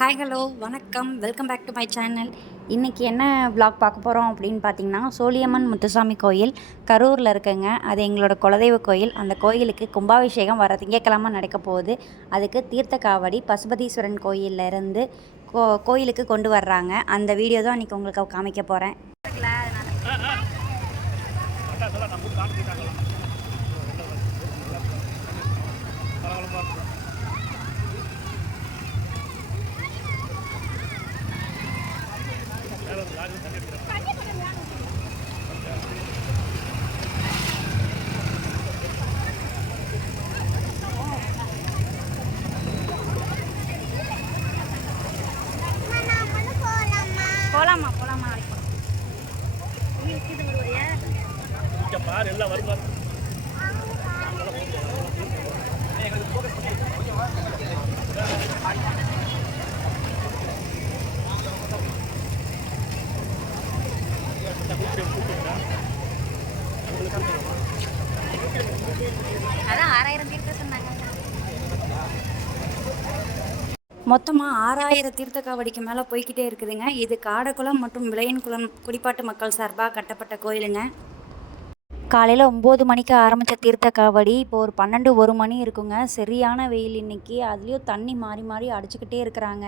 Hi hello வணக்கம் welcome back to my channel. இன்றைக்கி என்ன vlog பார்க்க போகிறோம் அப்படின்னு பார்த்தீங்கன்னா, சோழியம்மன் முத்துசாமி கோயில் கரூரில் இருக்குங்க. அது எங்களோட குலதெய்வ கோயில். அந்த கோயிலுக்கு கும்பாபிஷேகம் வர திங்கக்கிழமை நடக்க போகுது. அதுக்கு தீர்த்த காவடி பசுபதீஸ்வரன் கோயிலிருந்து கோயிலுக்கு கொண்டு வர்றாங்க. அந்த வீடியோ தான் இன்றைக்கி உங்களுக்கு காமிக்க போகிறேன். போலாமா பாரு எல்லாம் வருவாங்க. அதான் 6000 தீர்த்த சொன்னாங்க. மொத்தமாக 6000 தீர்த்த காவடிக்கு மேலே போய்கிட்டே இருக்குதுங்க. இது காடகுளம் மற்றும் விளையன்குளம் குடிப்பாட்டு மக்கள் சார்பாக கட்டப்பட்ட கோயிலுங்க. காலையில் 9 மணிக்கு ஆரம்பித்த தீர்த்த காவடி இப்போ ஒரு 12-1 மணி இருக்குங்க. சரியான வெயில் இன்னைக்கு. அதுலேயும் தண்ணி மாறி மாறி அடிச்சுக்கிட்டே இருக்கிறாங்க.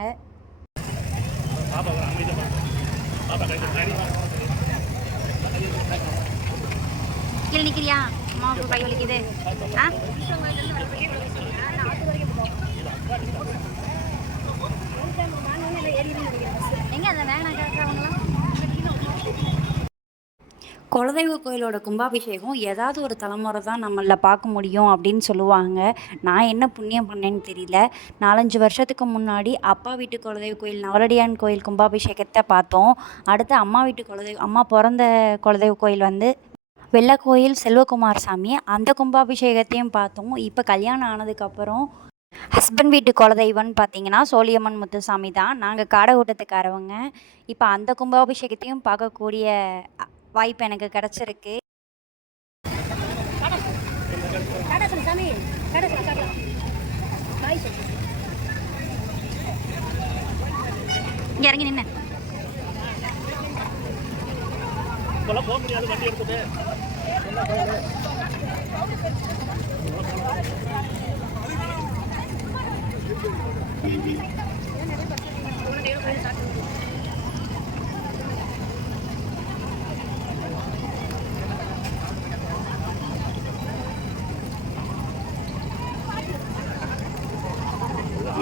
கீழே நிற்கிறியா? அம்மாவுக்கு கை வலிக்குது. எங்கே அந்த வேணாம் கேட்குறவங்களாம். குலதெய்வ கோயிலோட கும்பாபிஷேகம் ஏதாவது ஒரு தலைமுறை தான் நம்மளில் பார்க்க முடியும் அப்படின்னு சொல்லுவாங்க. நான் என்ன புண்ணியம் பண்ணேன்னு தெரியல. 4-5 வருஷத்துக்கு முன்னாடி அப்பா வீட்டு குலதெய்வ கோயில் நவலடியான் கோயில் கும்பாபிஷேகத்தை பார்த்தோம். அடுத்து அம்மா வீட்டு அம்மா பிறந்த குலதெய்வ கோயில் வெள்ளக்கோயில் செல்வகுமார் சாமி, அந்த கும்பாபிஷேகத்தையும் பார்த்தோம். இப்போ கல்யாணம் ஆனதுக்கப்புறம் ஹஸ்பண்ட் வீட்டு குலதெய்வம்னு பார்த்தீங்கன்னா சோழியம்மன் முத்துசாமி தான். நாங்கள் காடகூட்டத்துக்காரவங்க. இப்போ அந்த கும்பாபிஷேகத்தையும் பார்க்கக்கூடிய வாய்ப்பு எனக்கு கிடச்சிருக்கு. இங்கே இறங்கி நின்று போக முடியாது. வண்டி எடுத்துட்டு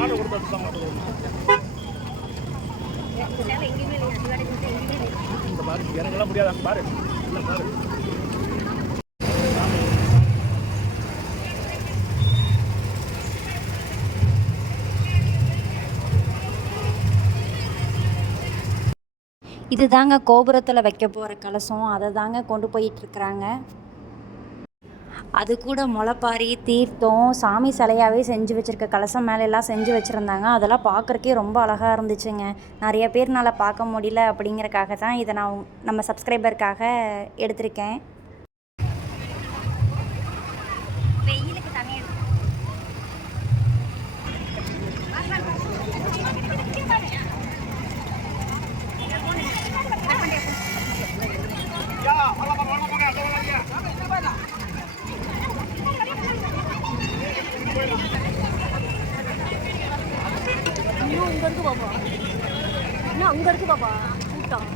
ஆடு கொடுத்து இந்த மாதிரி இறங்கலாம் முடியாது. அங்கே பாரு பாரு. இது தாங்க கோபுரத்தில் வைக்க போகிற கலசம். அதை தாங்க கொண்டு போயிட்டுருக்குறாங்க. அது கூட முளைப்பாரி தீர்த்தம் சாமி சிலையாகவே செஞ்சு வச்சுருக்க கலசம் மேலெல்லாம் செஞ்சு வச்சுருந்தாங்க. அதெல்லாம் பார்க்குறக்கே ரொம்ப அழகாக இருந்துச்சுங்க. நிறைய பேர்னால பார்க்க முடியல அப்படிங்கிறக்காக தான் இதை நான் நம்ம சப்ஸ்கிரைபருக்காக எடுத்திருக்கேன். வெயிலுக்கு தண்ணி இன்னும் அங்கே இருக்கு பாப்பா கூட்டம்.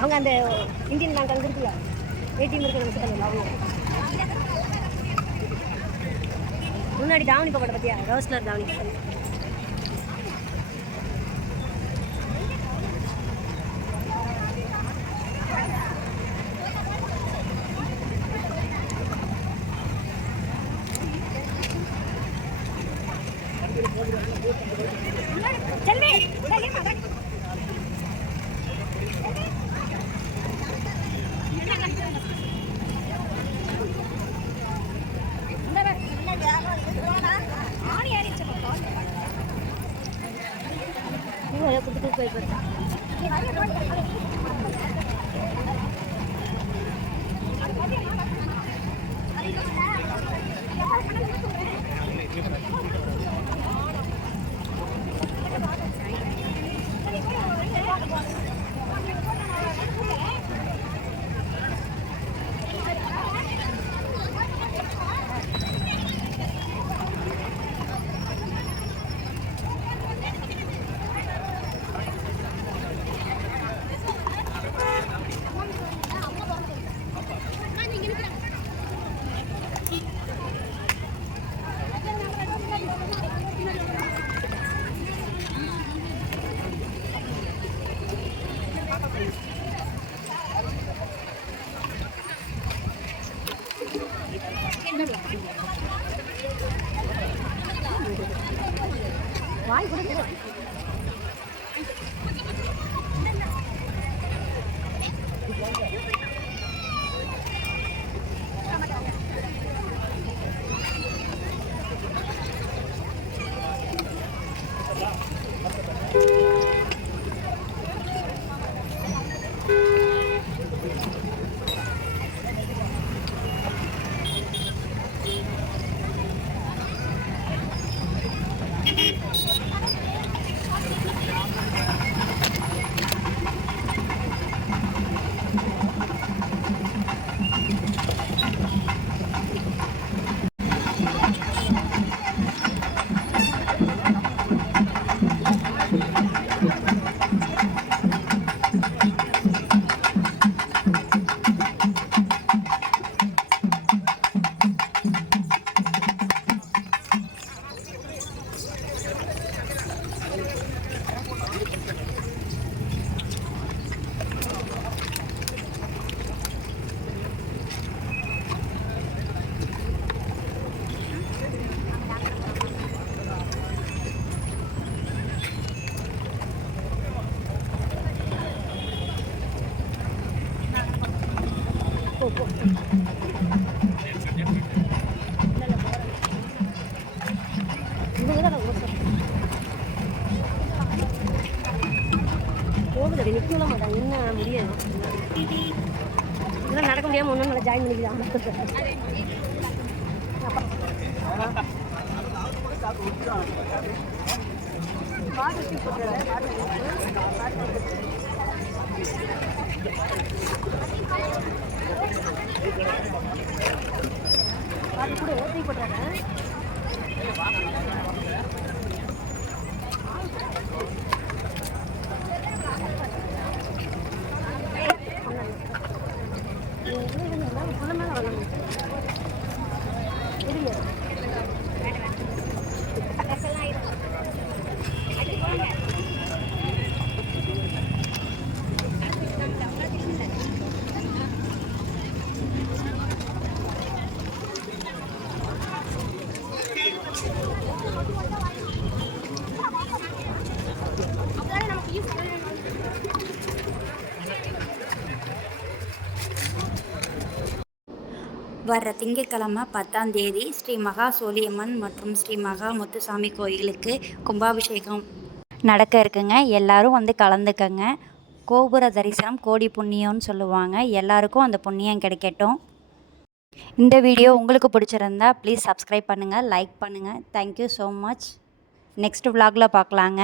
அவங்க அந்த இந்தியன் பேங்க் அங்கே இருக்குல்ல, ஏடிஎம் இருக்கு, நம்ம சுத்தம் அவங்க முன்னாடி தாவணி பக்கத்தை பற்றியா ரோஸ் கலர் தாவணி. ஆணி ஏறிச்சு போகுது நிற்கல மாட்டாங்க என்ன முடியாது இதெல்லாம் நடக்க முடியாமல் ஒன்றும் நல்லா ஜாயின் பண்ணிக்கலாம். அது கூட தூக்கி போட்டுறாங்க. வர்ற திங்கட்கிழமை 10ஆம் தேதி ஸ்ரீ மகா சோழியம்மன் மற்றும் ஸ்ரீ மகா முத்துசாமி கோயிலுக்கு கும்பாபிஷேகம் நடக்க இருக்குங்க. எல்லாரும் வந்து கலந்துக்கங்க. கோபுர தரிசனம் கோடி புண்ணியம்னு சொல்லுவாங்க. எல்லாருக்கும் அந்த புண்ணியம் கிடைக்கட்டும். இந்த வீடியோ உங்களுக்கு பிடிச்சிருந்தா ப்ளீஸ் சப்ஸ்கிரைப் பண்ணுங்கள், லைக் பண்ணுங்கள். Thank you so much. நெக்ஸ்ட் vlogல பார்க்கலாங்க.